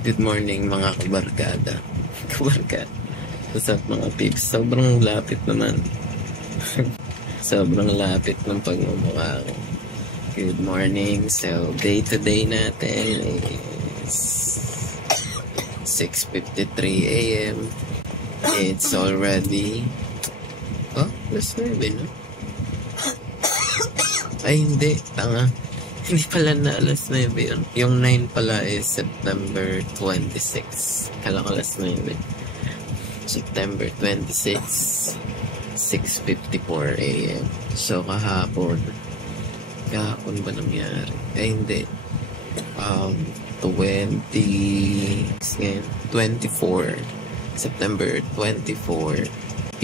Good morning mga kabarkada. Kabarkada. What's up mga peeps? Sobrang lapit naman. Sobrang lapit ng pagmumukha ko. Good morning. So, day to day natin is 6:53 a.m. It's already... Oh, plus 9, no? Ay, hindi. Tanga. Hindi pala na alas 9 yun. Yung 9 pala is September 26. Kala ko alas 9 eh. September 26, 6:54 a.m. So, kahapon ba nangyari? Ay, hindi. 24. September 24.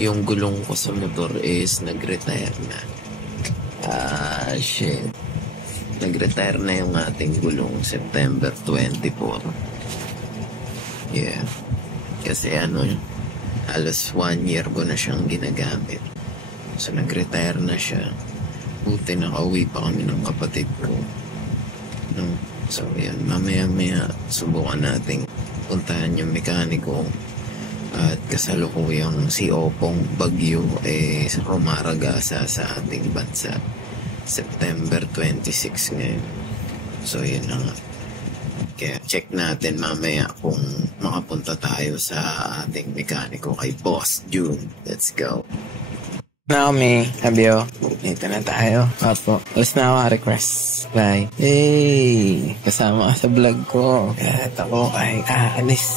Yung gulong ko sa motor is nag-retire na. Shit. Nag-retire na yung ating gulong September 24. Yeah. Kasi halos 1 year ko na siyang ginagamit. So, nag-retire na siya. Buti nakauwi pa kami ng kapatid ko. No? So, yan. Mamaya-maya subukan natin puntahan yung mekaniko. At kasalukuyang si Opong Bagyo rumaragasa sa ating bansa. September 26 ngayon. So, yun na nga. Kaya check natin mamaya kung makapunta tayo sa ating mekaniko kay Boss June. Let's go. Naomi, Habyo, dito na tayo. Opo. Alas na ako, request. Bye. Hey! Kasama ka sa vlog ko. At ako ay aalis.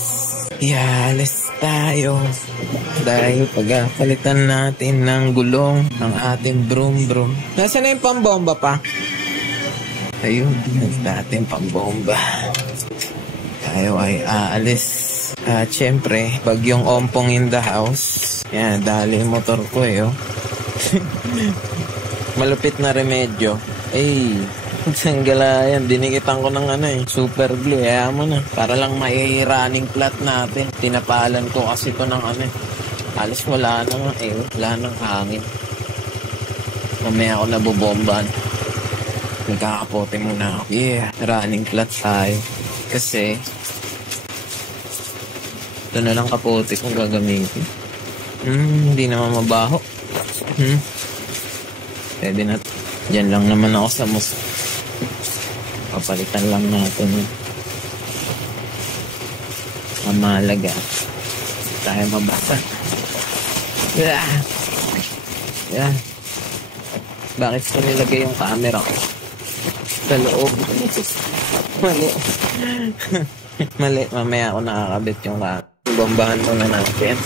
Alis tayo. Dahil pagpalitan natin ng gulong ng ating brum-brum. Nasaan na yung pambomba pa? Ayun, natin pambomba. Tayo ay aalis. At syempre, pag yung ompong in the house, yan, dali yung motor ko oh. Malupit na remedyo. Sanggala yan, dinikitan ko ng super glue, mo na. Para lang may running flat natin. Tinapalan ko kasi ito ng alis wala na nga wala nang hangin. Mamaya ako nabobomban. Nagkakapote muna ako. Yeah, running flat tayo. Kasi ito na lang kapote kung gagamitin. Hindi naman mabaho. Pwede na. Diyan lang naman ako sa papalitan lang natin mamalaga tayo mabasa. Bakit ko nilagay yung camera ko sa loob? Mali. Mamaya ako nakakabit yung bombahan muna natin.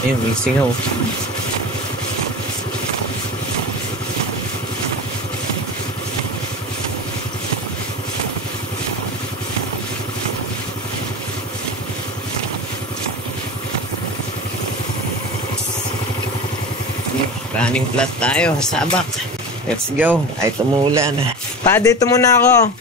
Ayun, may singaw. Running flat tayo, sabak. Let's go. Ay, tumulan. Pa, dito muna ako.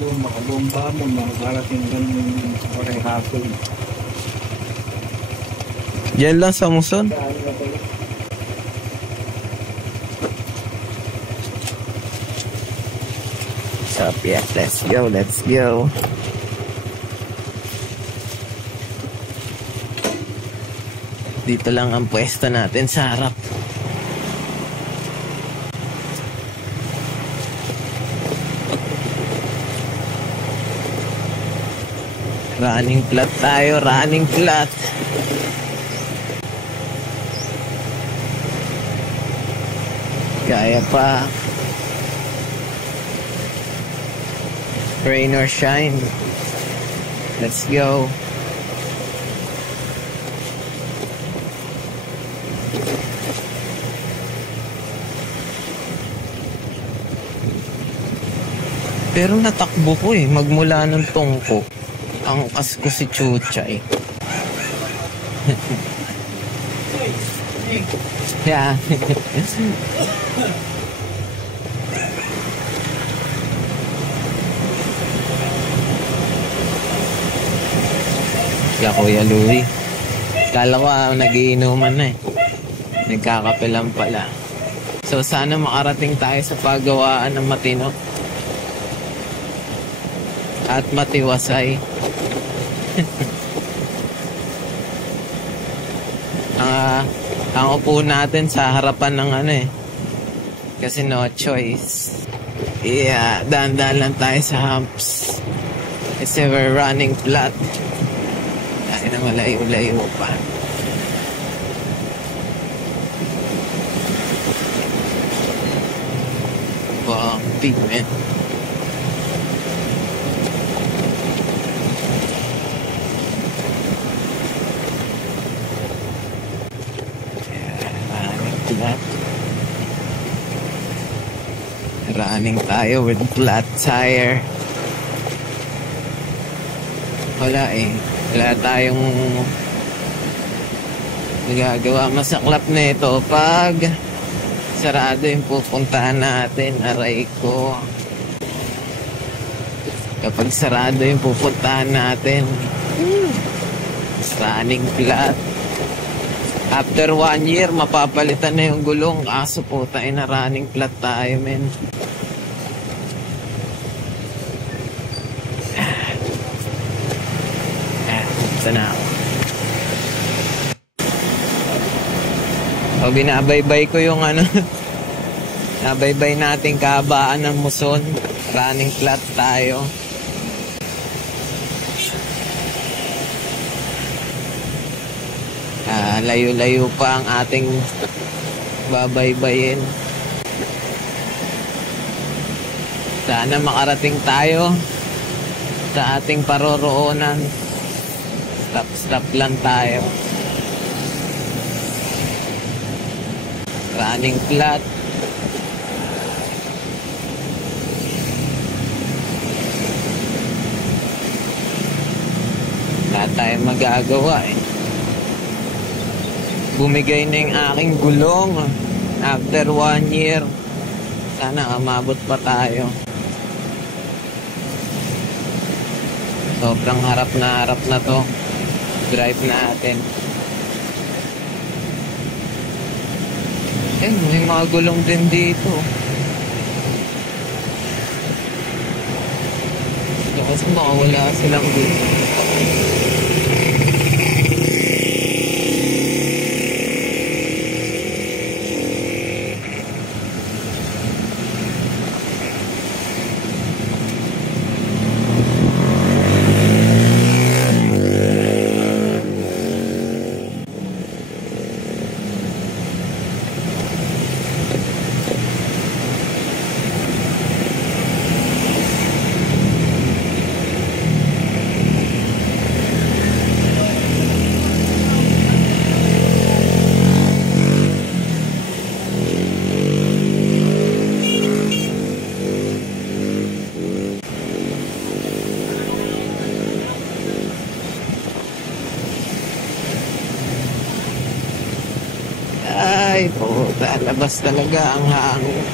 Makabomba mo, makarating ganun oray hapon. Diyan lang sa Muson. So, yeah, let's go. Dito lang ang pwesto natin sa harap. Running flat tayo, running flat. Kaya pa. Rain or shine. Let's go. Pero natakbo ko magmula ng tungko. Angkas ko si Chucha Yeah. Kaya Kuya Louie. Kala ko nagiinuman na eh. Nagkakape lang pala. So sana makarating tayo sa paggawaan ng matino. At matiwasay. Ang upo natin sa harapan ng kasi no choice. Yeah, dahan-dahan lang tayo sa humps. Kasi we're running flat. Dahil na malayo-layo pa. Bumpy, man. Running tayo with flat tire. Wala tayong nagagawa. Masaklap na ito pag sarado yung pupuntahan natin. Aray ko. Kapag sarado yung pupuntahan natin, running flat. After 1 year, mapapalitan na yung gulong. Kaso po tayo na running flat tayo, men. Ito na ako. O, binabaybay ko yung nabaybay natin kahabaan ng Muson. Running flat tayo. Layo-layo pa ang ating babaybayin. Sana makarating tayo sa ating paroroonan. Stop lang tayo. Running flat. Wala tayong magagawa Bumigay na yung aking gulong after 1 year. Sana umabot pa tayo. Sobrang harap na to. Drive natin. May mga gulong din dito. Kasi baka wala silang gulong. Ay po, lalabas talaga ang hangin.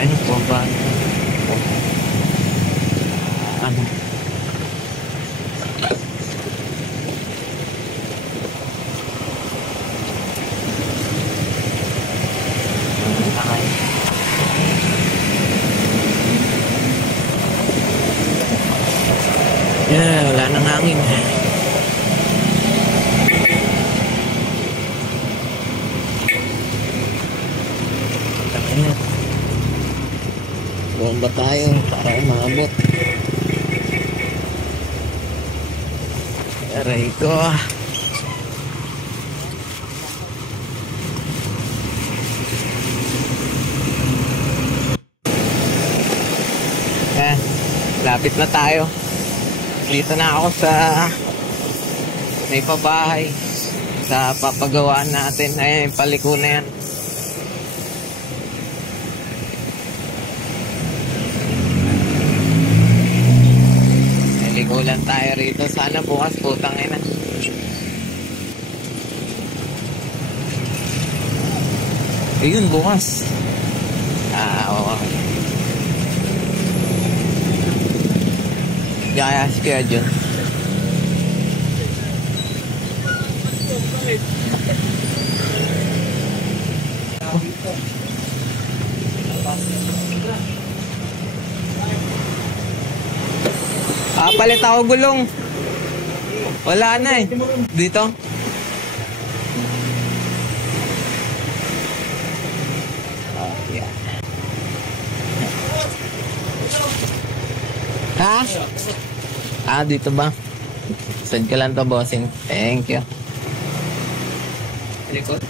Ano po ba? Ano? Wala nang hangin. Bomba tayo para umabot. Aray ko. Lapit na tayo. Dito na ako sa may pabahay sa papagawaan natin. Ayun, paliko na yan. lang tayo rito. Sana bukas putang ina. Ayun, bukas. Oo. Kaya si Kuya Jun. Palit ako gulong. Wala na eh. Dito. Yeah. Ha? Dito ba? Send ka lang to, bossing. Thank you.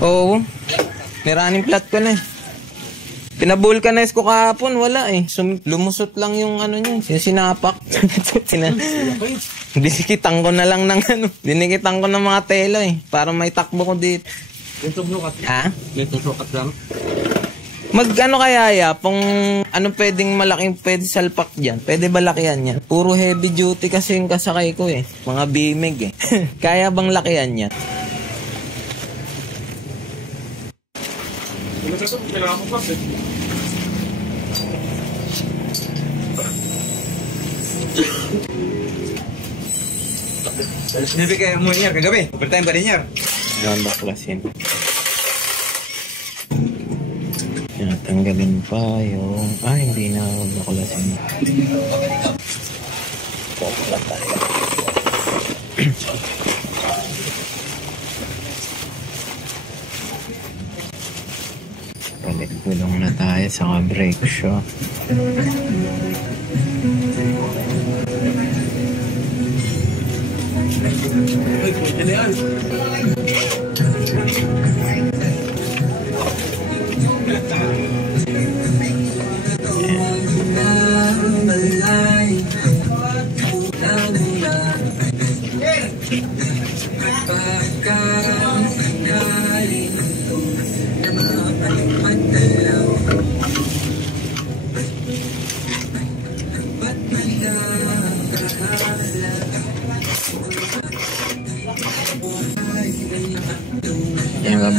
Oo. Miraning plat ko na eh. Pinabulkanize ko kahapon, wala eh. Lumusot lang yung ano niya, yung sinapak. Dinikitan ko na lang ng ano. Dinikitan ko ng mga tela eh. Para may takbo ko dito. Yung sukat. Ha? Yung sukat lang. Mag-ano kaya ya? Kung ano pwedeng malaking pwede salpak dyan? Pwede ba lakihan yan? Puro heavy duty kasi yung kasakay ko eh. Mga bimig eh. Kaya bang lakihan yan? Bibigay mo niya kagabi. Overtime pa rin niya. Yan baklasin. Tanggalin pa yung... hindi na baklasin. Pumula tayo. Palit gulong na tayo sa brake shock.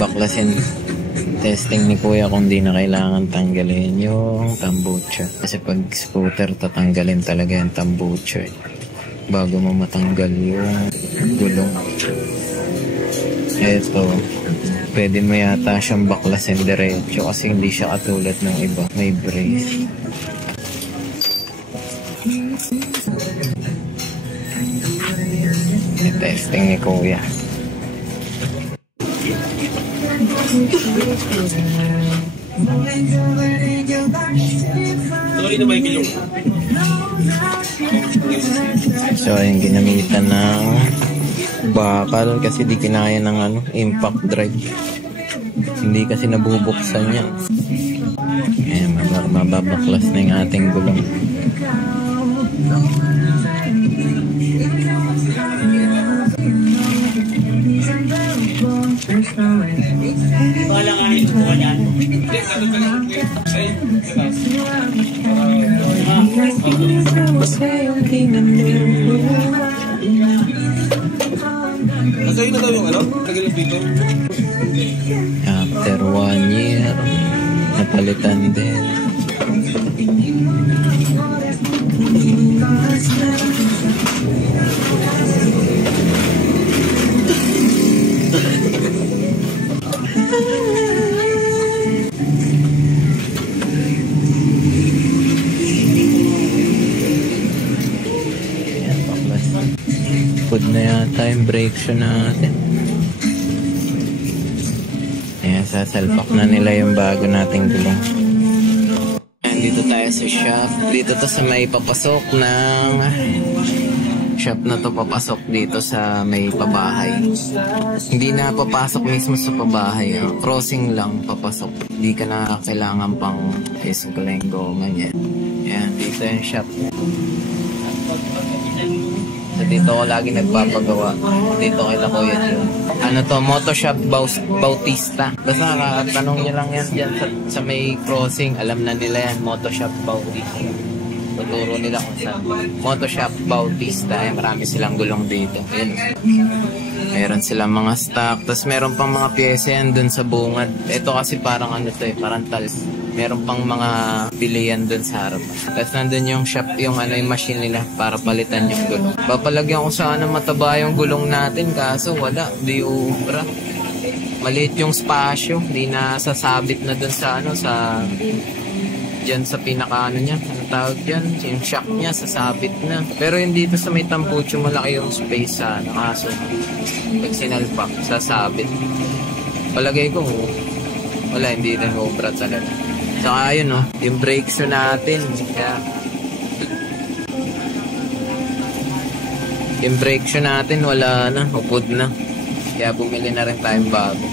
Baklasin testing ni kuya kung di na kailangan tanggalin yung tambucha kasi pag scooter tatanggalin talaga yung tambucha eh, bago mo matanggal yung gulong. Eto pwede mo yata siyang baklasin diretso kasi hindi siya katulad ng iba, may brace. Testing ni kuya. So yung ginamitan ng bakal kasi di kinaya ng impact drive, hindi kasi nabubuksan niya. Ayan, mababaklas na yung ating gulong. After 1 year, napalitan din. Food na yata yung brake shoe natin. Ayan, sasalpak na nila yung bago nating gulong. Ayan, dito tayo sa shop. Dito to sa may papasok ng... shop na to papasok dito sa may pabahay. Hindi na papasok mismo sa pabahay. Crossing lang papasok. Hindi ka na kailangan pang escalenggo, ganyan. Ayan, dito yung shop. So dito ko lagi nagpapagawa. Dito kay Kuya Jun. Ano to? Motoshop Bautista. Basta nakakatanong nyo lang yan dyan sa may crossing. Alam na nila yan. Motoshop Bautista. tuturo nila kung sa Moto Shop Bautista. Ay, marami silang gulong dito. Ayun. Meron silang mga stock. Tapos meron pang mga pyesa yan dun sa bungad. Ito kasi parang ano to eh, parang tal. Meron pang mga pilihan dun sa harap. Tapos nandun yung shop, yung ano yung machine nila para palitan yung gulong. Papalagyan ko sana mataba yung gulong natin kaso wala, di ubra. Maliit yung spasyo, di na sasabit na dun sa ano, sa dyan sa pinaka ano niya, ano tawag dyan, yung shock niya sasabit na. Pero yung dito sa may tampucho malaki yung space sa ano, kaso pag sinalpak, sasabit. Palagay ko wala, hindi na ubra talaga. Saka yun yung brake shoe natin. Kaya, yung brake shoe natin wala na, upod na. Kaya bumili na rin tayong bago.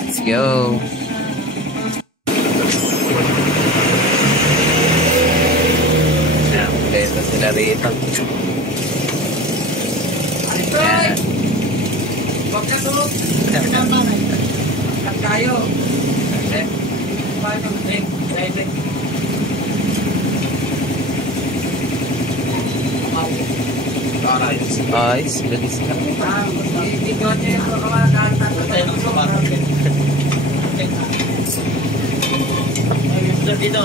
Let's go! Ayan, kompleto sila rito. Ayan. Huwag ka tulog. Huwag tayo. Ayos, bilis na. Dito.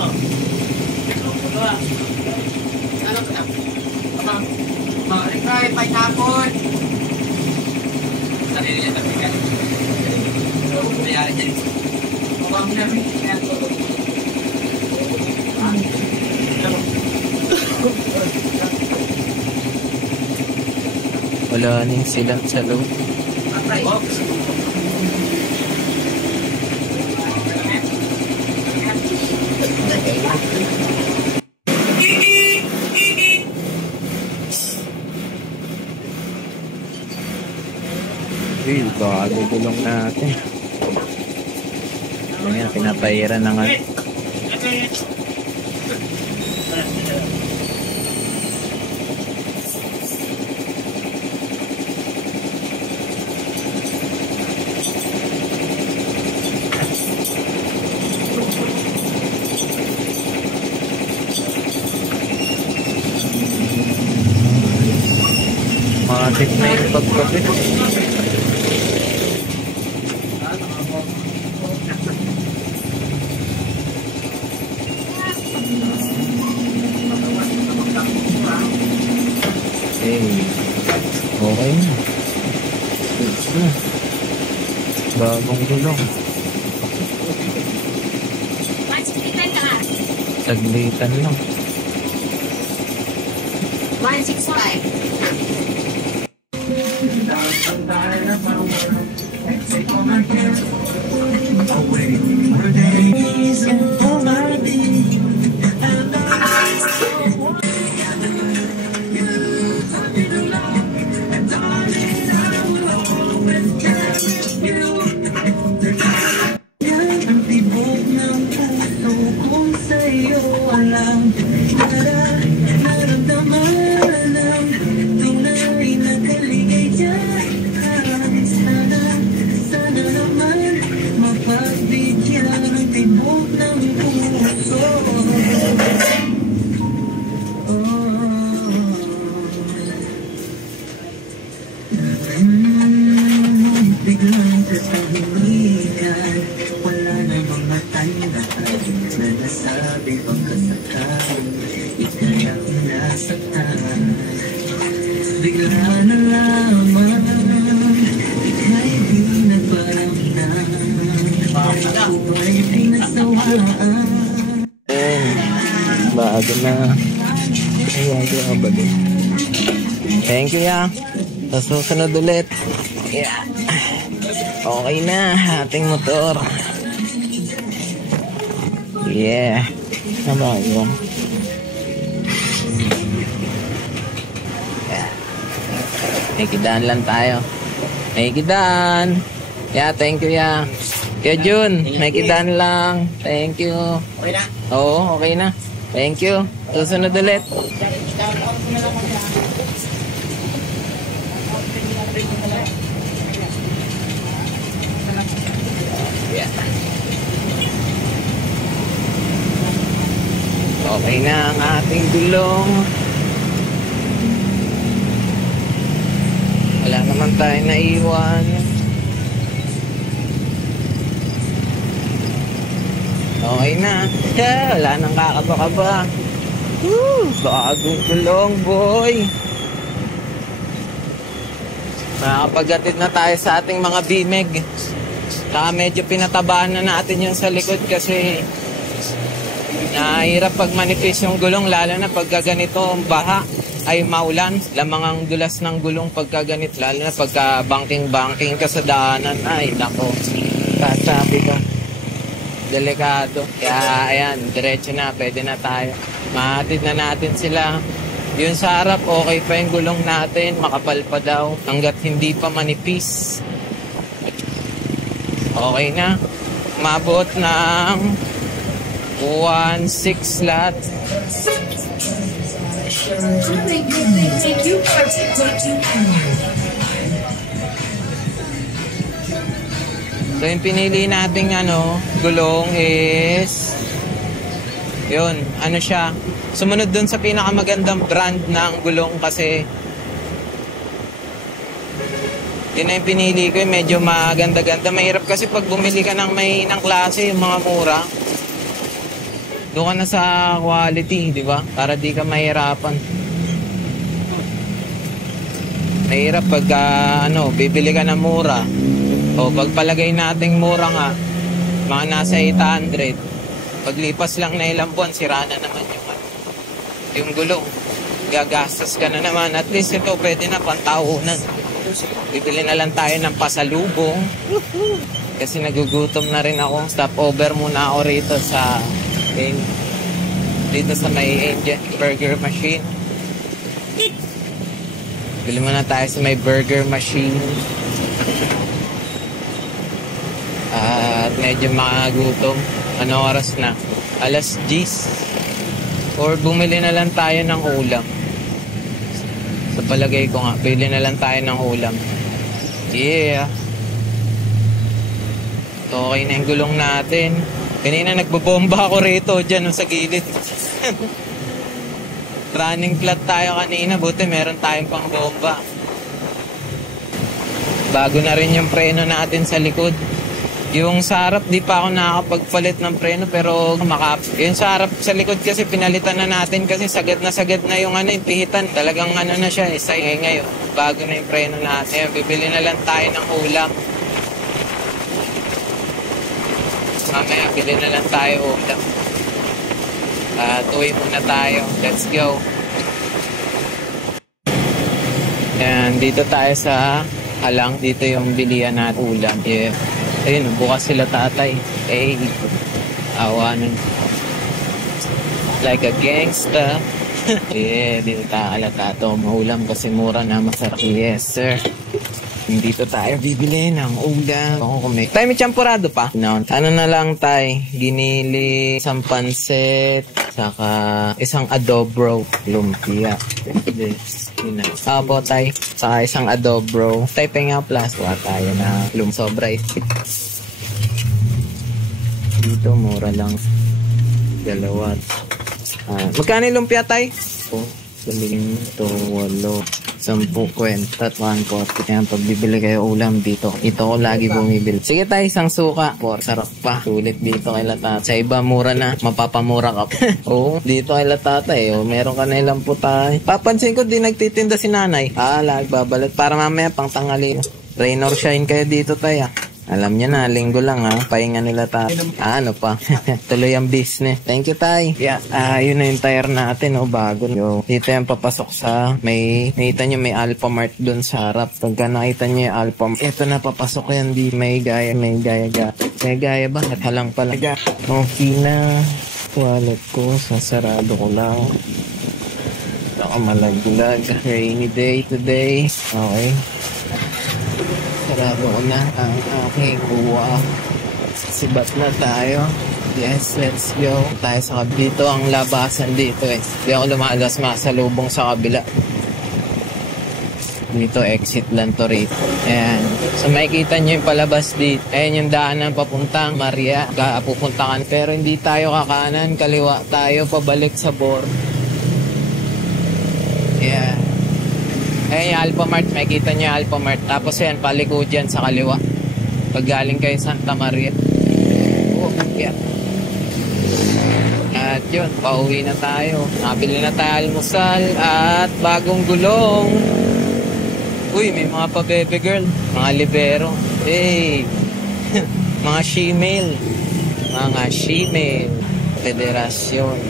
Ay, pineapple. Sarili niya tapikan. Mayari dyan. Huwag mo namin. Wala ning sila sa loob. Uy, bago gulong natin. Ayan, pinapahiran na nga. Matik na yung pagkapit. Okay na. Bagong gulong. Saglitan lang. 165. Bago na. Thank you, ya. Sa susunod ulit. Yeah. Okay na ating motor. Yeah. Tama yun. Yeah. May kidaan lang tayo. May kidaan. Yeah, thank you, ya. Kaya Jun, may kidaan lang. Thank you. Okay na? Oo, okay na. Thank you. Susunod ulit. Yeah. Okay na ang ating gulong. Wala naman tayo naiwan. Okay na. Yeah, wala nang kakaba-kaba. Woo! Bagong gulong, boy. Nakapaghatid na tayo sa ating mga bimeg. Saka medyo pinatabaan na natin yung sa likod kasi nahirap pag manipis yung gulong, lalo na pagka ganito ang baha ay maulan. Lamang ang dulas ng gulong pagka ganito, lalo na pagka banking-banking ka sa daanan. Ay, nako. Kasabi ko. Delikado. Kaya ayan, diretso na, pwede na tayo. Mahatid na natin sila. Yun sa harap, okay pa yung gulong natin, makapal pa daw hanggat hindi pa manipis. Okay na. Mabot ng 1.6 lot. So yung pinili nating gulong is yun, siya. Sumunod dun sa pinakamagandang brand ng gulong kasi yun na yung pinili ko, medyo maganda-ganda. Mahirap kasi pag bumili ka ng may ng klase, yung mga mura. Doon ka na sa quality, di ba? Para di ka mahirapan. Mahirap pag bibili ka ng mura. O pagpalagay nating mura nga, mga nasa 800. Paglipas lang na ilang buwan, sira na naman yung gulong. Gagastos ka na naman. At least ito pwede na pantaunan. Bibili na lang tayo ng pasalubong. Kasi nagugutom na rin ako. Stop over muna ako rito sa may Angel Burger Machine. Bili muna tayo sa may burger machine. At medyo makagutom. Ano oras na? Alas 10. Or bumili na lang tayo ng ulam. Sa palagay ko nga, bili na lang tayo ng ulam. Yeah. So, okay na yung gulong natin. Kanina nagbobomba ako rito dyan sa gilid. Running flat tayo kanina. Buti meron tayong pang bomba. Bago na rin yung preno natin sa likod. Yung sa harap, di pa ako nakakapagpalit ng preno pero yung sa harap sa likod kasi pinalitan na natin kasi sagad na yung yung pihitan. Talagang na siya, isa ngayon. Bago na yung preno natin. Bibili na lang tayo ng ulam. Mamaya, bili na lang tayo ulam. Tuwi muna tayo. Let's go. Yan, dito tayo sa Halang. Dito yung bilihan natin ulam. Yeah. Ayun, bukas sila tatay. Hey, awanan. Like a gangsta. Yeah, dito tayo alatato. Maulam kasi mura na masarap. Yes, sir. Dito tayo bibili ng ulam. Tayo may champurado pa. No. Ano na lang tayo? Ginili, isang pansit, saka isang adobro lumpia. This. Apo tayo. Saka isang adobro. Tayo penga plus. Kuha tayo na sobra. Dito mura lang. Dalawa. Magkano yung lumpia tayo? Sabihin ito, 8. 10 kwenta at 140. Kaya pagbibili kayo ulam dito, ito ko lagi bumibili. Sige tayo, isang suka. Sarap pa. Sulit dito kay Latata. Sa iba mura na, mapapamura ka pa. Oo, dito kay Latata meron ka na ilang puta. Papansin ko di nagtitinda si nanay. Lagi babalat. Para mamaya pang tanghali. Rain or shine kayo dito tayo. Alam niya na, linggo lang pahinga nila tayo. Ano pa? Tuloy ang business. Thank you, tay. Yeah, yun na yung tire natin, bago. Yo, dito yung papasok sa nakita nyo may Alphamart dun sa harap. Pagka nakita nyo yung Alphamart, ito na papasok yan, di may gaya. May gaya ba? At halang pala. Okay na. Wallet ko, sasarado ko lang. Baka malaglag. Rainy day today. Okay. Sarado ko na ang aking kuha. Sibat na tayo. Yes, let's go. Tayo sa dito ang labasan dito Hindi ako lumalas masalubong sa kabila. Dito, exit lang to rito. Ayan. So, makikita nyo yung palabas dito. Ayan yung daanan papuntang Maria. Pupunta ka. Pero hindi tayo kakanan. Kaliwa tayo pabalik sa Bor. Ayan. Ayan yung Alphamart. Makikita nyo yung Alphamart. Tapos yan, paliko dyan sa kaliwa. Pag galing kayo Santa Maria. Oh, yeah. At yun, pauwi na tayo. Nabili na tayo almusal at bagong gulong. Uy, may mga pa-bebe girl. Mga libero. Hey! Mga she-male. Mga she-male. Federasyon.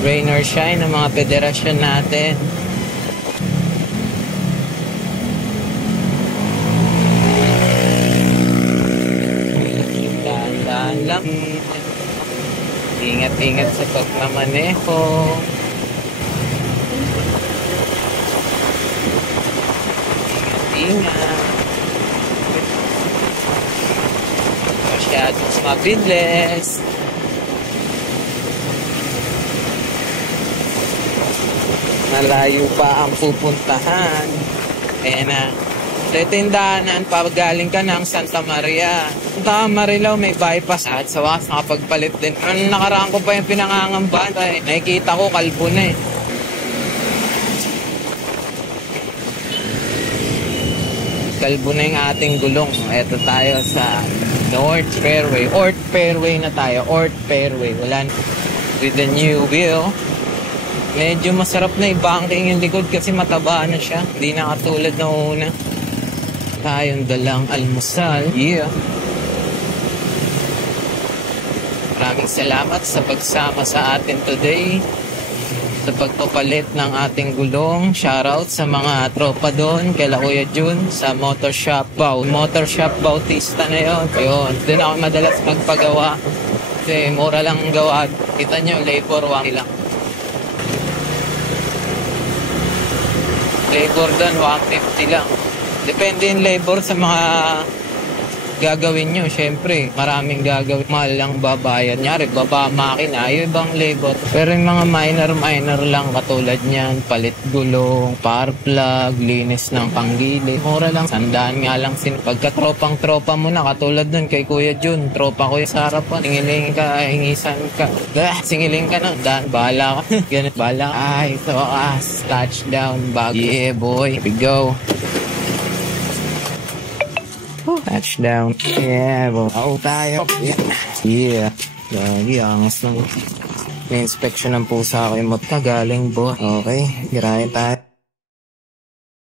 Rain or shine ang mga federasyon natin. Lang. Ingat-ingat sa pagmamaneho. Ingat-ingat. Masyadong mabilis. Malayo pa ang pupuntahan. Ayan na. Ito yung daanan pag galing ka ng Santa Maria. Punta Marilao, may bypass. At sa wakas, nakapagpalit din. Nakaraan ko pa yung pinangangamban. Nakikita ko, kalbo na eh. Kalbo na yung ating gulong. Ito tayo sa North Fairway. Orth Fairway na tayo. Orth Fairway. Wala na. With the new wheel. Medyo masarap na i-banking yung likod kasi mataba na siya. Hindi na katulad na una. Tayong dalang almusal. Yeah. Maraming salamat sa pagsama sa atin today. Sa pagpapalit ng ating gulong. Shoutout sa mga tropa doon. Kay Kuya Jun sa Motor Shop Bautista na yun. Yun. Doon ako madalas magpagawa. Kasi mura lang ang gawa. Kita nyo, labor 1 lang. Labor doon, 150 lang. Depende yung labor sa mga gagawin nyo. Siyempre, maraming gagawin. Mahal lang babayad. Nyari, baba makina. Yung ibang labor. Pero yung mga minor lang katulad nyan. Palit gulong, power plug, linis ng panggili. Mura lang. Sandaan nga lang. Pagka tropang-tropa mo na, katulad dun kay Kuya Jun. Tropa ko yung sa harapan. Singiling ka, hingisan ka. Singiling ka na. Dan, bahala ka. Ganun, bahala ka. Ay, so touchdown bag. Yeah, boy. Here we go. Touchdown. Yeah, wow tayo. Yeah. Gagi, angas lang. May inspection ng pusa ko yung mot ka. Galing, bo. Okay, girahin tayo.